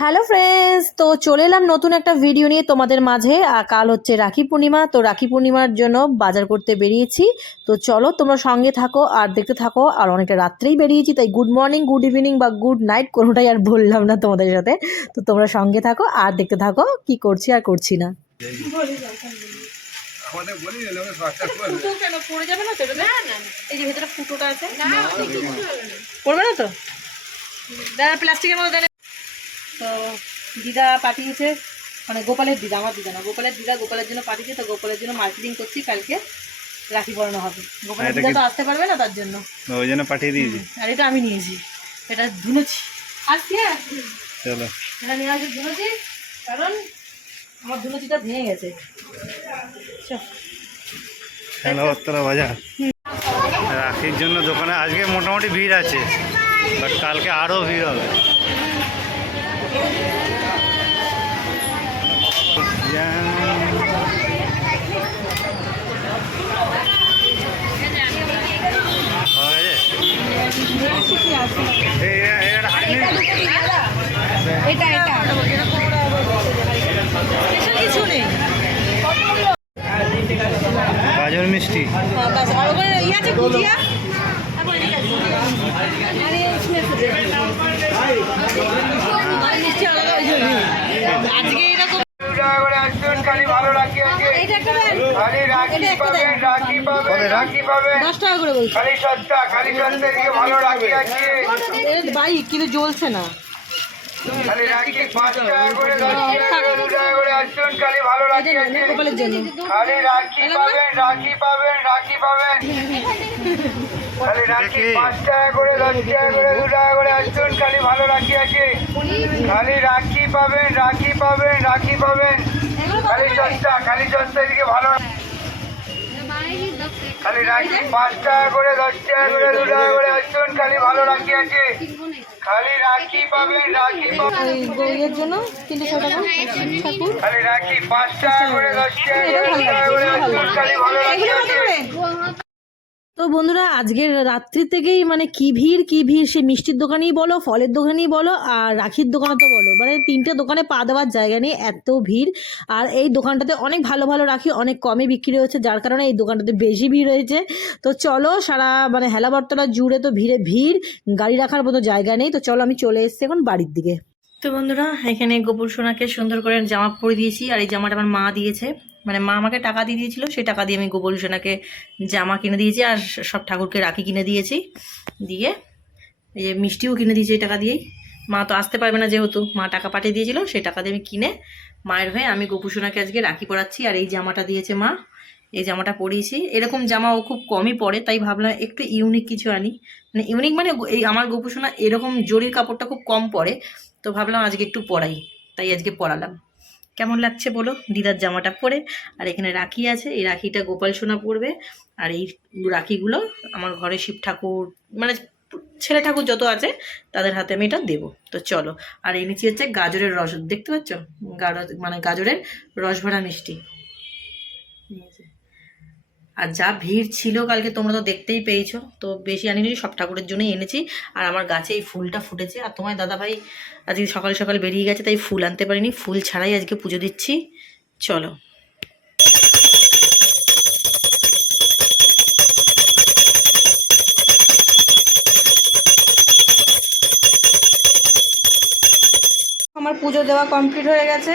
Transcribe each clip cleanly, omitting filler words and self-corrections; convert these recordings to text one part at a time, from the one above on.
Hello friends, তো চলে এলাম নতুন একটা ভিডিও নিয়ে তোমাদের মাঝে। কাল হচ্ছে রাখি পূর্ণিমা, তো রাখি পূর্ণিমার জন্য বাজার করতে বেরিয়েছি। তো চলো তোমরা সঙ্গে থাকো আর দেখতে থাকো। আর অনেকটা রাত্রেই বেরিয়েছি, তাই গুড মর্নিং, গুড ইভিনিং বা গুড নাইট কোনোটাই আর বললাম না তোমাদের সাথে। তো তোমরা সঙ্গে থাকো আর দেখতে থাকো কি করছি আর করছি না। ফুটো কেন পড়ে যাবে না তো? এই যে ভেতরে ফুটোটা আছে, পড়বে না তো? প্লাস্টিকের মধ্যে। তো দিদা পাঠিয়েছে, মানে গোপালের দিদা, আমার দিদা না, গোপালের দিদা গোপালের জন্য পাঠিয়েছে। তো গোপালের জন্য মার্কেটিং করছি, কালকে রাখি পরানো হবে। গোপালের দিদা তো আসতে পারবে না, তার জন্য ওই জন্য পাঠিয়ে দিয়েছি। আর এটা আমি নিয়েছি, এটা ধুনেছি আজকে। চলো এটা নিয়ে আসে ধুনেছি, কারণ আমার ধুনুচিটা ভেঙে গেছে। বাজার রাখির জন্য দোকানে আজকে মোটামুটি ভিড় আছে, বাট কালকে আরও ভিড় হবে। গাজর মিষ্টি আজকে এরকম ভালো রাখি আছে। 10 টাকা করে বলছি ভালো রাখি আছে ভাই, কিন্তু জ্বলছে না। গোপালের জন্য রাখি পাবেন। রাখি 5 টাকা করে, 10 টাকা করে, 2 টাকা করে আসুন, খালি ভালো রাখি আছে। খালি রাখি পাবেন, খালি সস্তা, খালি সস্তা দিকে ভালো। খালি রাখি 5 টাকা করে, 10 টাকা করে, 2 টাকা করে আসুন, খালি ভালো রাখি আছে। খালি রাখি পাবেন, এর জন্য 300 টাকা। খালি রাখি 5 টাকা করে, 10 টাকা করে, 2 টাকা করে আসুন, খালি ভালো রাখি আছে। তো বন্ধুরা, আজকের রাত্রি থেকেই মানে কি ভিড়, সে মিষ্টির দোকানেই বলো, ফলের দোকানেই বলো, আর রাখির দোকানে তো বলো, মানে 3টে দোকানে পা দেওয়ার জায়গা নেই, এত ভিড়। আর এই দোকানটাতে অনেক ভালো ভালো রাখি অনেক কমে বিক্রি হচ্ছে, যার কারণে এই দোকানটাতে বেশি ভিড় হয়েছে। তো চলো, সারা মানে হেলাবরতলা জুড়ে তো ভিড়, গাড়ি রাখার মতো জায়গা নেই। তো চলো, আমি চলে এসেছি এখন বাড়ির দিকে। তো বন্ধুরা, এখানে গোপুর সোনাকে সুন্দর করে জামা পরে দিয়েছি, আর এই জামাটা আমার মা দিয়েছে, মানে মা আমাকে টাকা দিয়ে দিয়েছিল, সেই টাকা দিয়ে আমি গোপাল সোনাকে জামা কিনে দিয়েছি, আর সব ঠাকুরকে রাখি কিনে দিয়েছি। দিয়ে এই যে মিষ্টিও কিনে দিয়েছি এই টাকা দিয়েই। মা তো আসতে পারবে না, যেহেতু মা টাকা পাঠিয়ে দিয়েছিল, সেই টাকা দিয়ে আমি কিনে মায়ের হয়ে আমি গোপু সোনাকে আজকে রাখি পরাচ্ছি। আর এই জামাটা দিয়েছে মা, এই জামাটা পরিয়েছি। এরকম জামা ও খুব কমই পরে, তাই ভাবলাম একটু ইউনিক কিছু আনি। মানে ইউনিক মানে এই আমার গোপু সোনা এরকম জরির কাপড়টা খুব কম পরে, তো ভাবলাম আজকে একটু পরাই, তাই আজকে পরালাম। কেমন লাগছে বলো দিদার জামাটা পরে? আর এখানে রাখি আছে, এই রাখিটা গোপাল সোনা পরবে। আর এই রাখিগুলো আমার ঘরে শিব ঠাকুর, মানে ছেলে ঠাকুর যত আছে তাদের হাতে আমি এটা দেবো। তো চলো। আর এই নিচে হচ্ছে গাজরের রস, দেখতে পাচ্ছ? মানে গাজরের রস ভরা মিষ্টি। আর যা ভিড় ছিল কালকে তোমরা তো দেখতেই পেয়েছো, তো বেশি আনিনি, সব ঠাকুরের জন্যই এনেছি। আর আমার গাছে এই ফুলটা ফুটেছে, আর তোমার দাদাভাই আজকে সকাল সকাল বেরিয়ে গেছে, তাই ফুল আনতে পারিনি, ফুল ছাড়াই আজকে পুজো দিচ্ছি। চলো। আমার পুজো দেওয়া কমপ্লিট হয়ে গেছে,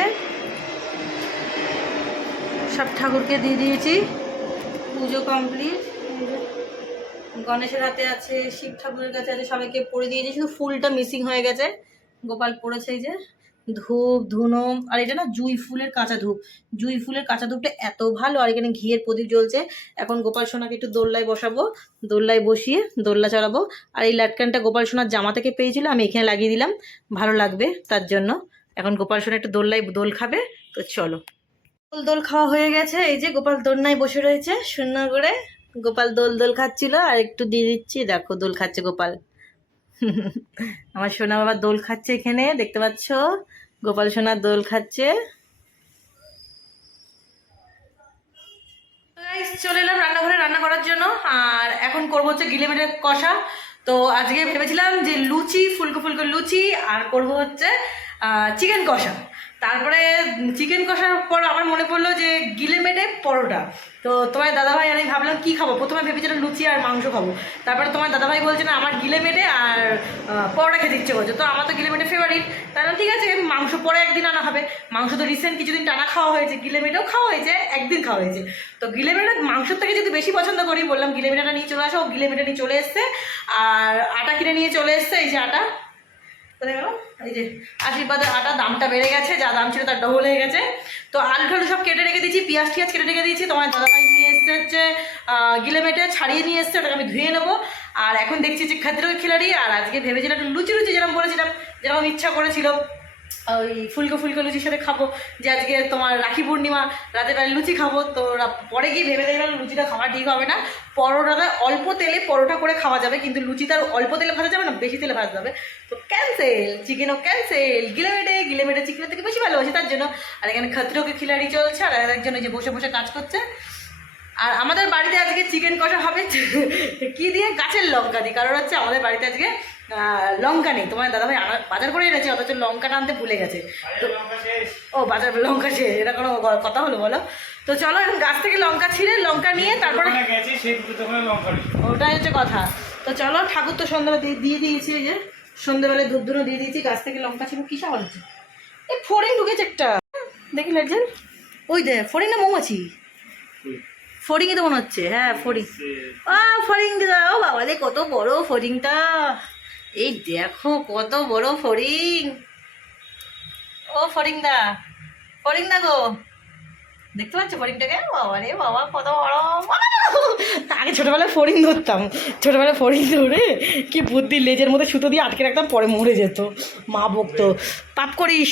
সব ঠাকুরকে দিয়ে দিয়েছি, পুজো কমপ্লিট। গণেশের হাতে আছে, শিব ঠাকুরের কাছে আছে, সবাইকে পরে দিয়েছি, শুধু ফুলটা মিসিং হয়ে গেছে। গোপাল পড়েছে এই যে ধূপ ধুনো, আর এটা না জুঁই ফুলের কাঁচা ধূপ, জুঁই ফুলের কাঁচা ধূপটা এত ভালো। আর এখানে ঘিয়ের প্রদীপ জ্বলছে। এখন গোপাল সোনাকে একটু দোল্লায় বসাবো, দোল্লায় বসিয়ে দোল্লা চালাবো। আর এই লাটকানটা গোপাল সোনার জামা থেকে পেয়েছিল, আমি এখানে লাগিয়ে দিলাম, ভালো লাগবে তার জন্য। এখন গোপাল সোনা একটু দোল্লায় দোল খাবে। তো চলো। দোল খাওয়া হয়ে গেছে, এই যে গোপাল দোলনায় বসে রয়েছে সুন্দর করে। গোপাল দোল খাচ্ছিল, আর একটু দিয়ে দিচ্ছি, দেখো দোল খাচ্ছে গোপাল। আমার সোনা বাবা দোল খাচ্ছে, এখানে দেখতে পাচ্ছ গোপাল সোনা দোল খাচ্ছে। চলে এলাম রান্নাঘরে রান্না করার জন্য, আর এখন করবো হচ্ছে গিলে মেটে কষা। তো আজকে ভেবেছিলাম যে লুচি, ফুলকো ফুলকো লুচি, আর করবো হচ্ছে চিকেন কষা। তারপরে চিকেন কষার পর আমার মনে পড়লো যে গিলেমেটে পরোটা। তো তোমার দাদাভাই আমি ভাবলাম কী খাবো, প্রথমে ভেবেছিলাম লুচি আর মাংস খাবো, তারপরে তোমার দাদাভাই বলছে না আমার গিলেমেটে আর পরোটা খেতে ইচ্ছে করছে। তো আমার তো গিলেমেটে ফেভারিট, তাহলে ঠিক আছে মাংস পরে একদিন আনা হবে। মাংস তো রিসেন্ট কিছুদিন টানা খাওয়া হয়েছে, গিলেমেটেও খাওয়া হয়েছে, একদিন খাওয়া হয়েছে। তো গিলেমেটে মাংসের থেকে যদি বেশি পছন্দ করি, বললাম গিলেমেটাটা নিয়ে চলে আসো। গিলেমেটে নিয়ে চলে এসছে আর আটা কিনে নিয়ে চলে এসছে। এই যে আটা কোথায় গেল, এই যে আশীর্বাদের আটা, দামটা বেড়ে গেছে, যা দাম ছিল তার ডবল হয়ে গেছে। তো আলু ঠালু সব কেটে রেখে দিয়েছি, পেঁয়াজ টিয়াজ কেটে রেখে দিয়েছি। তোমার দাদাভাই নিয়ে এসছে হচ্ছে গিলেমেটে, ছাড়িয়ে নিয়ে এসছে, ওটাকে আমি ধুয়ে নেবো। আর এখন দেখছি যে খাদ্য খিলাড়ি, আর আজকে ভেবেছিলাম একটু লুচি লুচি যেরকম বলেছিলাম, যেরকম ইচ্ছা করেছিল ওই ফুলকো ফুলকো লুচির সাথে খাবো, যে আজকে তোমার রাখি পূর্ণিমা, রাতে বেলা লুচি খাবো। তো পরে গিয়ে ভেবে দেখলাম লুচিটা খাওয়া ঠিক হবে না, পরোটাটা অল্প তেলে পরোটা করে খাওয়া যাবে, কিন্তু লুচিটা অল্প তেলে ভাজা যাবে না, বেশি তেলে ভাজা যাবে। তো ক্যান্সেল, চিকেনও ক্যান্সেল, গিলেমেটে চিকেনের থেকে বেশি ভালোবাসি তার জন্য। আর এখানে খাত্রকে খিলাড়ি চলছে, আর একজন ওই যে বসে বসে কাজ করছে। আর আমাদের বাড়িতে আজকে চিকেন কষা হবে কি দিয়ে, গাছের লঙ্কা দিয়ে। কারণ হচ্ছে আমাদের বাড়িতে আজকে লঙ্কা নেই, তোমার দাদাভাই বাজার করে এনেছে, অথচ লঙ্কাটা আনতে ভুলে গেছে। তো ও বাজার লঙ্কা শেষ, এটা কোনো কথা হলো বলো? তো চলো এখন গাছ থেকে লঙ্কা ছিঁড়ে লঙ্কা নিয়ে তারপরে, ওটাই হচ্ছে কথা। তো চলো, ঠাকুর তো সন্ধ্যাবেলা দিয়ে দিয়েছি, এই যে সন্ধ্যাবেলায় দুধ দুধও দিয়ে দিয়েছি। গাছ থেকে লঙ্কা ছিল, কী সাবান হচ্ছে, এই ফড়িং ঢুকেছে একটা, দেখি লেটজেন, ওই দে ফড়িং না মৌমাছি, ফড়িংই তো মনে হচ্ছে, হ্যাঁ ফড়িং। ফড়িং ও বাবা রে, কত বড় ফড়িংটা, এই দেখো কত বড় ফড়িং। ও ফড়িং দা গো, দেখতে পাচ্ছ ফড়িংটাকে? বাবা রে বাবা, কত বড়। আগে ছোটোবেলায় ফড়িং ধরতাম, ছোটোবেলায় ফড়িং ধরে কি বুদ্ধি, লেজের মধ্যে সুতো দিয়ে আটকে রাখতাম, পরে মরে যেত, মা বকতো পাপ করিস,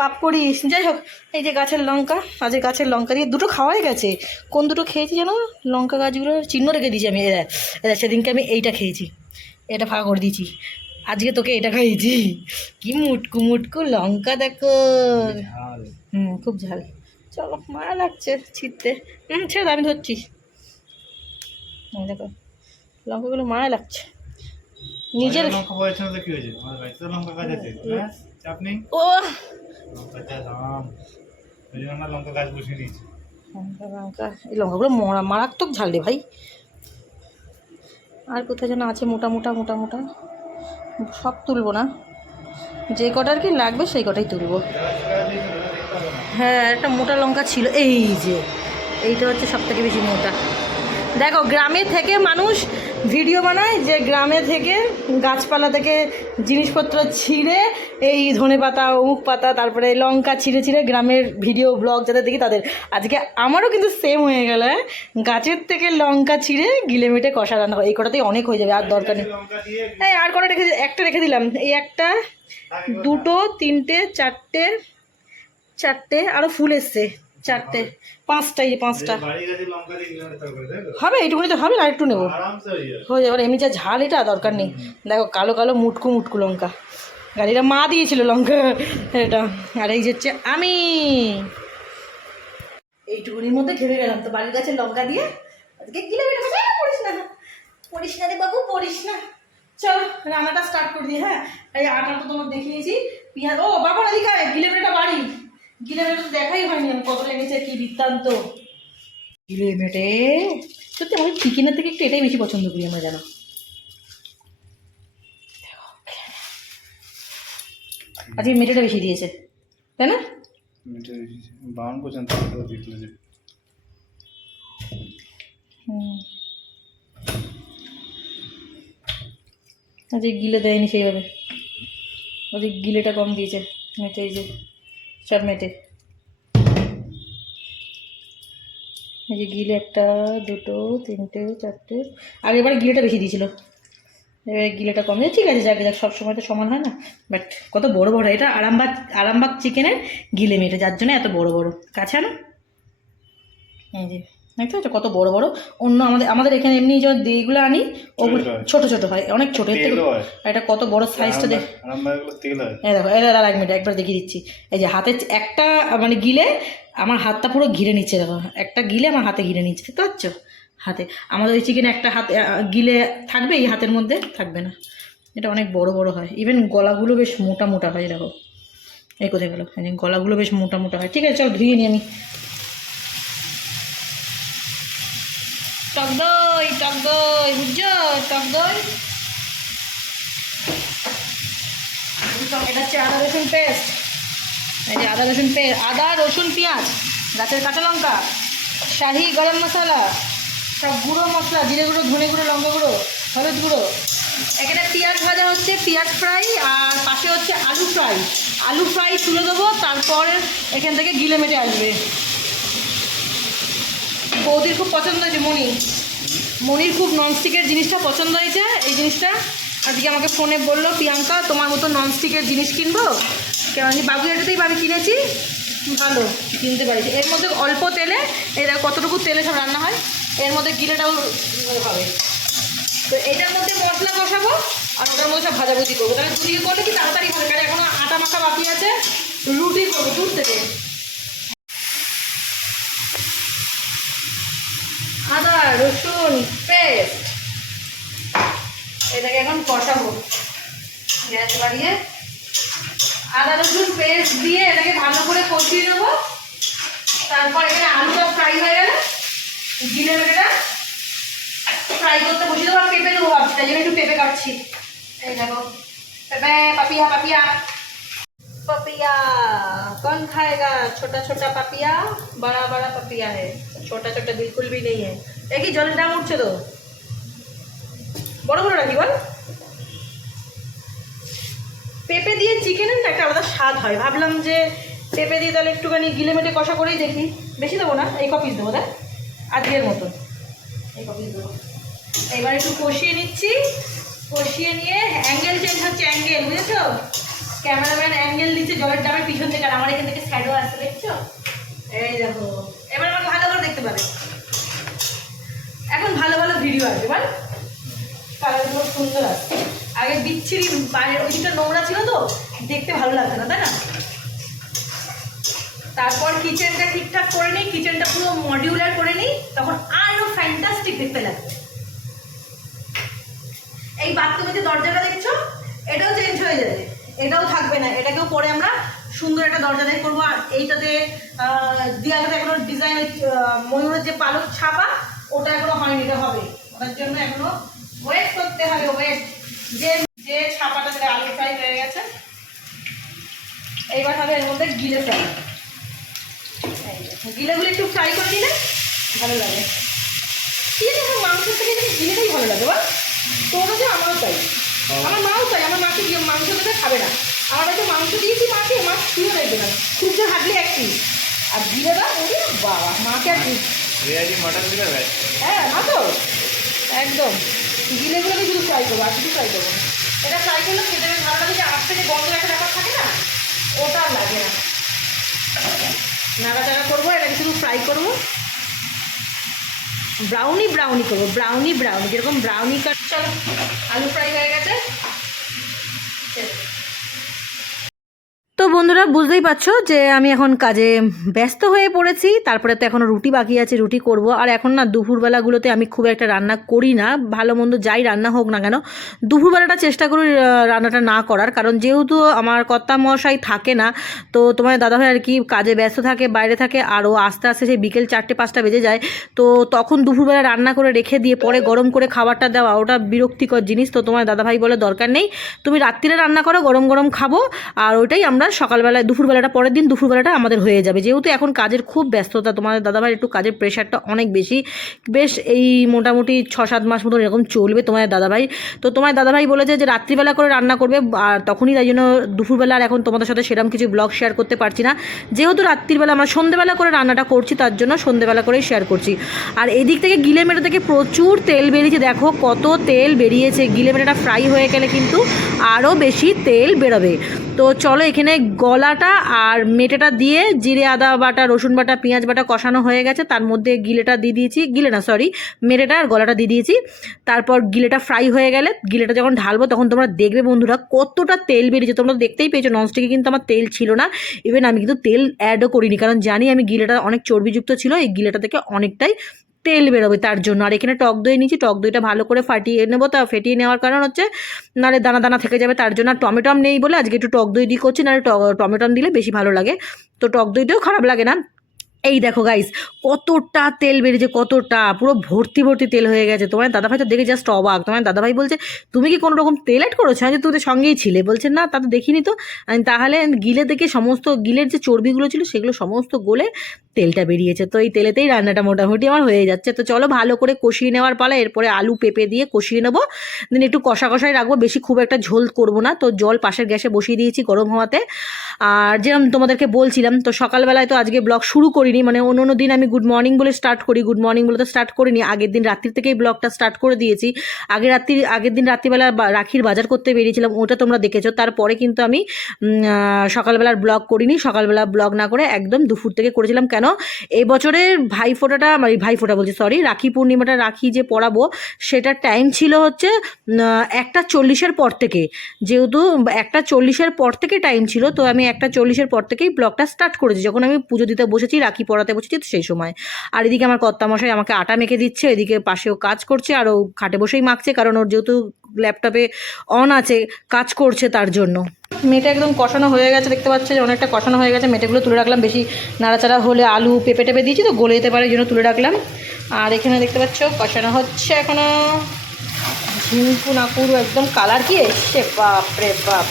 পাপ করিস। যাই হোক, এই যে গাছের লঙ্কা, আজ গাছের লঙ্কা দিয়ে দুটো খাওয়াই গেছে। কোন দুটো খেয়েছি যেন, লঙ্কা গাছগুলোর চিহ্ন রেখে দিয়েছি আমি। সেদিনকে আমি এইটা খেয়েছি, এটা ফাঁকা করে দিয়েছি, আজকে তোকে এটা খাইয়েছি। কি মুটকু লঙ্কা দেখো, খুব ঝাল। চলো, মায়া লাগছে ছিটতে, ছেড়ে দাও, আমি ধরছি। দেখো লঙ্কাগুলো মায়া লাগছে নিজের। ও লঙ্কা, এই লঙ্কাগুলো মারাত্মক ঝাল রে ভাই। আর কোথায় যেন আছে মোটা মোটা, সব তুলবো না, যে কটার কি লাগবে সেই কটাই তুলবো। হ্যাঁ, একটা মোটা লঙ্কা ছিল, এই যে এইটা হচ্ছে সব থেকে বেশি মোটা। দেখো, গ্রামে থেকে মানুষ ভিডিও বানায় যে গ্রামে থেকে গাছপালা থেকে জিনিসপত্র ছিঁড়ে, এই ধনেপাতা, অমুক পাতা, তারপরে লঙ্কা ছিঁড়ে গ্রামের ভিডিও ব্লগ যাদের দেখি তাদের। আজকে আমারও কিন্তু সেম হয়ে গেল, গাছের থেকে লঙ্কা ছিঁড়ে গিলেমেটে কষা রান্না হয়। এই কটাতেই অনেক হয়ে যাবে, আর দরকার নেই। এই আর কটা একটা রেখে দিলাম, এই একটা, দুটো, তিনটে, চারটে, আরও ফুল এসছে, চারটে, পাঁচটা, এই পাঁচটা হবে, এইটুকুনি তো হবে না, একটু নেবো, হয়ে যাবে। এমনি যা ঝাল, এটা দরকার নেই। দেখো কালো মুটকু লঙ্কা, গাড়িটা মা দিয়েছিল লঙ্কা এটা। আর এই যে হচ্ছে আমি, এইটুকুনির মধ্যে ঘেমে গেলাম তো বাড়ির গাছের লঙ্কা দিয়ে। আজকে গিলে পড়িস না রে বাবু, পড়িস না। চলো রান্নাটা স্টার্ট করে দিই। হ্যাঁ, এই আটা তো তোমার দেখিয়েছি, পেঁয়াজ, ও বাবার এদিকে গিলেমেটা বাড়ি, গিলেমেটে তো দেখাই হয়নি আমি কত লেগেছে, কি বৃত্তান্ত। গিলেমেটে সত্যি আমি চিকেনের থেকে একটু এটাই বেশি পছন্দ করি আমরা, জানো। আজকে মেটেটা বেশি দিয়েছে, তাই না? আজকে গিলে দেয়নি সেইভাবে, আজকে গিলেটা কম দিয়েছে মেটে, এই যে সব মেটে, এই যে গিলে একটা, দুটো, তিনটে, চারটে, আর এবারে গিলেটা বেশি দিয়েছিল, এবারে গিলেটা কম দিয়েছে। ঠিক আছে, যাক সব সময় তো সমান হয় না, বাট কত বড় এটা আরামবাগ চিকেনের গিলে মেটে, যার জন্য এত বড় কাছে আনো। এই যে দেখতে পাচ্ছ কত বড় অন্য আমাদের এখানে এমনি যেগুলো আনি ওগুলো ছোট হয়, অনেক ছোট। এটা কত বড় সাইজটা দেখ, এই দেখো, এটা এক মিনিট একবার দেখিয়ে দিচ্ছি। এই যে হাতে একটা মানে গিলে আমার হাতটা পুরো ঘিরে নিচ্ছে, দেখো একটা গিলে আমার হাতে ঘিরে নিচ্ছে, দেখতে পাচ্ছ হাতে। আমাদের ওই চিকেন একটা হাতে গিলে থাকবে, এই হাতের মধ্যে থাকবে না। এটা অনেক বড় হয়, ইভেন গলাগুলো বেশ মোটা হয়, দেখো। এই কোথায় গেলো, গলাগুলো বেশ মোটা মোটা হয়। ঠিক আছে চল ধুয়ে নিই আমি। টক দই বুঝছো, টক দই। এটা হচ্ছে আদা রসুন পেস্ট, এই যে আদা রসুন পেস্ট, আদা রসুন পেঁয়াজ, গাছের কাঁচা লঙ্কা, শাহি গরম মশলা, সব গুঁড়ো মশলা, জিরে গুঁড়ো, ধনে গুঁড়ো, লঙ্কা গুঁড়ো, হলুদ গুঁড়ো। এখানে পেঁয়াজ ভাজা হচ্ছে, পেঁয়াজ ফ্রাই, আর পাশে হচ্ছে আলু ফ্রাই। আলু ফ্রাই তুলে দেবো, তারপর এখান থেকে গিলে মেটে আসবে। বৌদির খুব পছন্দ হয়েছে, মনির খুব ননস্টিকের জিনিসটা পছন্দ হয়েছে। এই জিনিসটা আজকে আমাকে ফোনে বললো, প্রিয়াঙ্কা তোমার মতো ননস্টিকের জিনিস কিনবো, কেন বাবুঘাটাতেই আমি কিনেছি, ভালো কিনতে পারিছি। এর মধ্যে অল্প তেলে, এরা কতটুকু তেলে সব রান্না হয়, এর মধ্যে গিলেটাও হবে। তো এটার মধ্যে মশলা কষাবো আর ওটার মধ্যে সব ভাজাভুজি করবো। তাহলে দুদিকে করলে কি তাড়াতাড়ি হবে, কারণ এখনো আটা মাখা বাকি আছে, রুটি করবো দুধ থেকে। আদা রসুন পেস্ট, এটাকে এখন কষাবো গ্যাস বাড়িয়ে। আদা রসুন পেস্ট দিয়ে এটাকে ভালো করে কষিয়ে নেবো। তারপর এখানে আলুটা ফ্রাই হয়ে গেলে গিলে মেটেটা ফ্রাই করতে বসিয়ে দেবো। আর পেঁপে দেবো ভাবছি, তাই জন্য একটু পেঁপে কাটছি। এই দেখো পেঁপে, পাপিয়া পাপিয়া पपिया कौन खाएगा, छोटा छोटा पपिया, बड़ा बड़ा पपिया है, छोटा छोटा बिल्कुल भी नहीं है। एक ही जल दाम उठছে তো, বড় বড় রাখি বল। পেঁপে দিয়ে চিকেনের একটা আলাদা স্বাদ হয়, ভাবলাম যে পেঁপে দিয়ে তাহলে একটুখানি গিলে মেটে কষা করেই দেখি। বেশি দেবো না, এই কপিস দেবো, দেখ আজকের মতো এই কপিস দেবো। এবার একটু কষিয়ে নিচ্ছি, কষিয়ে নিয়ে অ্যাঙ্গেল চেঞ্জ হচ্ছে, অ্যাঙ্গেল বুঝেছো, ক্যামেরাম্যান অ্যাঙ্গেল দিচ্ছে জলের ডাবের পিছন থেকে, আর আমার এখান থেকে শ্যাডো আসছে, দেখছো? এই দেখো এবার আমাকে ভালো করে দেখতে পাবে, এখন ভালো ভালো ভিডিও আসবে, বল কালারগুলো সুন্দর আসছে। আগে বিচ্ছিরি বাইরের ওইটা নোংরা ছিল তো, দেখতে ভালো লাগছে না, তাই না? তারপর কিচেনটা ঠিকঠাক করে নিই, কিচেনটা পুরো মডিউলার করে নিই, তখন আরো ফ্যান্টাস্টিক দেখতে লাগবে। এই বাথরুমে যে দরজাটা দেখছো, এটাও চেঞ্জ হয়ে যাবে, এটাও থাকবে না, এটাকেও পরে আমরা সুন্দর একটা দরজা দিয়ে করবো। আর এইটাতে দেওয়ালে এখনো ডিজাইন, ময়ূরের যে পালক ছাপা ওটা এখনো হয়নি, এটা হবে, ওটার জন্য এখনো ওয়েট করতে হবে, ওয়েট। যে যে ছাপাটা যেটা আলু ফ্রাই হয়ে গেছে, এইবার হবে এর মধ্যে গিলে ফ্রাই। গিলেগুলো একটু ফ্রাই করে দিলে ভালো লাগে। কি জানো মাংসের থেকে গিলেটাই ভালো লাগে, বল তোরও যে আমারও চাই, আমার মাও চাই, আমার মাকে মাংস দেবে খাবে না, আমার হয়তো মাংস দিয়েছি মাকে, মা শুয়ে দেখবে না, খুব যে হাঁটলে এক পিস, আর গিলে দাও ওরে বাবা, মাকে আর হ্যাঁ মা তো একদম গিলেগুলোকে শুধু ফ্রাই করবো, আর কিছু ফ্রাই করবো না। এটা ফ্রাই করলে খেতে বেশ ভালো লাগে, যে আজ থেকে বন্ধ একটা ব্যাপার থাকে না, ওটা আর লাগে না। নাড়াচাড়া করবো, এটাকে শুধু ফ্রাই করবো, ব্রাউনি ব্রাউনি করবো, ব্রাউনি ব্রাউনি, যেরকম ব্রাউনি কাট। চলো আলু ফ্রাই হয়ে গেছে। তো বন্ধুরা বুঝতেই পারছো যে আমি এখন কাজে ব্যস্ত হয়ে পড়েছি, তারপরে তো এখনও রুটি বাকি আছে, রুটি করব। আর এখন না দুপুরবেলাগুলোতে আমি খুব একটা রান্না করি না, ভালো মন্দ যাই রান্না হোক না কেন দুপুরবেলাটা চেষ্টা করি রান্নাটা না করার, কারণ যেহেতু আমার কর্তামশাই থাকে না, তো তোমার দাদাভাই আর কি কাজে ব্যস্ত থাকে, বাইরে থাকে, আর ও আস্তে আস্তে সেই বিকেল 4-5টা বেজে যায়, তো তখন দুপুরবেলা রান্না করে রেখে দিয়ে পরে গরম করে খাবারটা দেওয়া ওটা বিরক্তিকর জিনিস। তো তোমার দাদাভাই বলে দরকার নেই, তুমি রাত্রিরে রান্না করো, গরম গরম খাবো, আর ওইটাই আমরা সকালবেলায় দুপুরবেলাটা পরের দিন দুপুরবেলাটা আমাদের হয়ে যাবে। যেহেতু এখন কাজের খুব ব্যস্ততা, তোমাদের দাদাভাইয়ের একটু কাজের প্রেশারটা অনেক বেশি, বেশ এই মোটামুটি 6-7 মাস মতন এরকম চলবে তোমাদের দাদাভাই। তো তোমার দাদাভাই বলেছে যে রাত্রিবেলা করে রান্না করবে, আর তখনই তাই জন্য দুপুরবেলা আর এখন তোমাদের সাথে সেরকম কিছু ব্লগ শেয়ার করতে পারছি না, যেহেতু রাত্রিবেলা আমরা সন্ধ্যেবেলা করে রান্নাটা করছি, তার জন্য সন্ধ্যেবেলা করেই শেয়ার করছি। আর এই দিক থেকে গিলে মেটে থেকে প্রচুর তেল বেরিয়েছে, দেখো কত তেল বেরিয়েছে, গিলে মেটেটা ফ্রাই হয়ে গেলে কিন্তু আরও বেশি তেল বেরোবে। তো চলো এখানে গলাটা আর মেটেটা দিয়ে জিরে আদা বাটা রসুন বাটা পেঁয়াজ বাটা কষানো হয়ে গেছে, তার মধ্যে গিলেটা দিয়ে দিয়েছি, মেটেটা আর গলাটা দিয়ে দিয়েছি। তারপর গিলেটা ফ্রাই হয়ে গেলে গিলেটা যখন ঢালবো তখন তোমরা দেখবে বন্ধুরা কতটা তেল বেরিয়েছে, তোমরা দেখতেই পেয়েছো। ননস্টিকে কিন্তু আমার তেল ছিল না, ইভেন আমি কিন্তু তেল অ্যাডও করিনি, কারণ জানি আমি গিলেটা অনেক চর্বিযুক্ত ছিল, এই গিলেটা থেকে অনেকটাই তেল বেরোবে তার জন্য। আর এখানে টক দই নিয়েছি, টক দইটা ভালো করে ফাটিয়ে নেবো। তা ফেটিয়ে নেওয়ার কারণ হচ্ছে নাহলে দানা দানা থেকে যাবে তার জন্য। আর টমেটম নেই বলে আজকে একটু টক দই দিয়ে করছি, নাহলে টমেটম দিলে বেশি ভালো লাগে। তো টক দইটাও খারাপ লাগে না। এই দেখো গাইস কতটা তেল বেরিয়েছে, কতটা পুরো ভর্তি ভর্তি তেল হয়ে গেছে। তোমার দাদাভাই তো দেখে জাস্ট অবাক। তোমার দাদাভাই বলছে তুমি কি কোনো রকম তেল অ্যাড করেছো? আমি তুমি তো সঙ্গেই ছিলে। বলছে না তা তো দেখিনি তো। আমি তাহলে গিলে দেখে সমস্ত গিলের যে চর্বিগুলো ছিল সেগুলো সমস্ত গলে তেলটা বেরিয়েছে। তো এই তেলেতেই রান্নাটা মোটামুটি আমার হয়ে যাচ্ছে। তো চলো ভালো করে কষিয়ে নেওয়ার পালা। এরপরে আলু পেঁপে দিয়ে কষিয়ে নেবো, দেন একটু কষা কষাই রাখবো, বেশি খুব একটা ঝোল করবো না। তো জল পাশের গ্যাসে বসিয়ে দিয়েছি গরম হওয়াতে। আর যেরকম তোমাদেরকে বলছিলাম, তো সকালবেলায় তো আজকে ব্লগ শুরু করিনি, মানে অন্য দিন আমি গুড মর্নিং বলে স্টার্ট করি, গুড মর্নিং বলে তো স্টার্ট করিনি, আগের দিন রাত্রি থেকেই ব্লগটা স্টার্ট করে দিয়েছি। আগের দিন রাত্রিবেলা রাখির বাজার করতে বেরিয়েছিলাম, ওটা তোমরা দেখেছো। তারপরে কিন্তু আমি সকালবেলার ব্লগ করিনি, সকালবেলা ব্লগ না করে একদম দুপুর থেকে করেছিলাম। কেন এই বছরের ভাইফোঁটাটা, মানে ভাইফোঁটা বলছি সরি, রাখি পূর্ণিমাটা রাখি যে পড়াবো সেটার টাইম ছিল হচ্ছে 1:40 পর থেকে, যেহেতু 1:40 পর থেকে টাইম ছিল, তো আমি 1:40 পর থেকেই ব্লগটা স্টার্ট করেছি, যখন আমি পুজো দিতে বসেছি, রাখি পড়াতে বসেছি, তো সেই সময়। আর এদিকে আমার কর্তামশাই আমাকে আটা মেখে দিচ্ছে, এদিকে পাশেও কাজ করছে, আর ও খাটে বসেই মাখছে, কারণ ওর যেহেতু ল্যাপটপে অন আছে কাজ করছে তার জন্য। মেটে একদম কষানো হয়ে গেছে, দেখতে পাচ্ছ যে অনেকটা কষানো হয়ে গেছে। মেটেগুলো তুলে রাখলাম, বেশি নাড়াচাড়া হলে আলু পেঁপে টেপে দিয়েছি তো গলে যেতে পারে, এই জন্য তুলে রাখলাম। আর এখানে দেখতে পাচ্ছ কষানো হচ্ছে এখনো, ঝিঙ্কু নাকুর একদম কালার কি এসছে, বাপরে বাপ,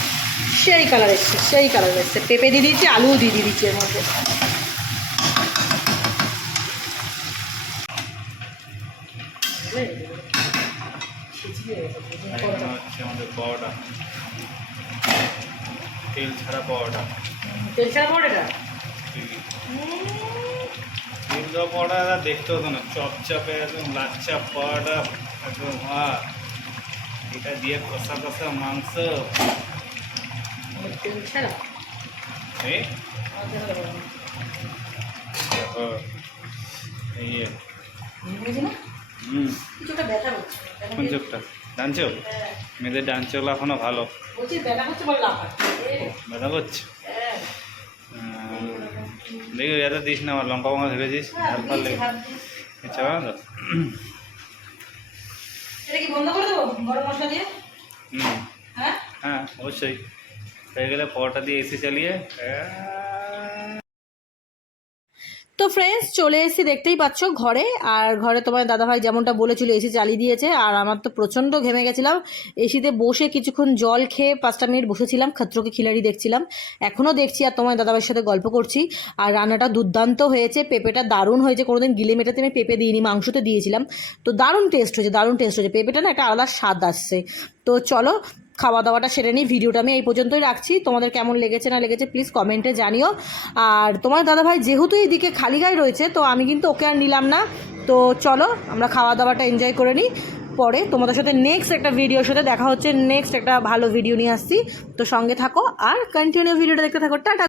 সেই কালার এসছে, সেই কালার এসছে। পেঁপে দিয়ে দিয়েছি, আলুও দিয়ে দিয়েছি এর মধ্যে। আমাদের পাওয়াটা তেল ছাড়া পাওয়াটা, তেল ছাড়া পড়েটা তেল দেওয়া পাওয়াটা দেখতে হতো না, চপচাপে একদম লাচ্চা পাওয়াটা একদম। এটা দিয়ে কষা কষা মাংস, তেল ছাড়া এই দেখো এই কিছুটা ব্যথা হচ্ছে, কোন চোখটা ডানছো? মেয়েদের ডানচোলা এখনো ভালো, বলছি ব্যথা হচ্ছে বল লাফা ব্যথা করছে। দেখি এত দিস না, আমার লঙ্কা ফঙ্কা ভেবেছিস ঝাল ফাল লেগে আচ্ছা তো। এটা কি বন্ধ করে দেবো গরম মশলা দিয়ে? হ্যাঁ হ্যাঁ অবশ্যই, হয়ে গেলে পরোটা দিয়ে এসি চালিয়ে। তো ফ্রেন্ডস চলে এসেছি, দেখতেই পাচ্ছ ঘরে। আর ঘরে তোমার দাদাভাই যেমনটা বলেছিল এসি চালিয়ে দিয়েছে, আর আমার তো প্রচণ্ড ঘেমে গেছিলাম। এসিতে বসে কিছুক্ষণ জল খেয়ে 5টা মিনিট বসেছিলাম, খতরোকে খিলাড়ি দেখছিলাম, এখনও দেখছি, আর তোমার দাদাভাইয়ের সাথে গল্প করছি। আর রান্নাটা দুর্দান্ত হয়েছে, পেঁপেটা দারুণ হয়েছে। কোনোদিন গিলে মেটাতে আমি পেঁপে দিইনি, মাংসতে দিয়েছিলাম, তো দারুণ টেস্ট হয়েছে, দারুণ টেস্ট হয়েছে। পেঁপেটা না একটা আলাদা স্বাদ আসছে। তো চলো খাওয়া দাওয়াটা সেরে নিই, ভিডিওটা আমি এই পর্যন্তই রাখছি। তোমাদের কেমন লেগেছে না লেগেছে প্লিজ কমেন্টে জানিও। আর তোমার দাদাভাই যেহেতু এইদিকে খালি গায়ে রয়েছে, তো আমি কিন্তু ওকে আর নিলাম না। তো চলো আমরা খাওয়া দাওয়াটা এনজয় করে নিই, পরে তোমাদের সাথে নেক্সট একটা ভিডিওর সাথে দেখা হচ্ছে, নেক্সট একটা ভালো ভিডিও নিয়ে আসছি। তো সঙ্গে থাকো আর কন্টিনিউ ভিডিওটা দেখতে থাকো। টাটা।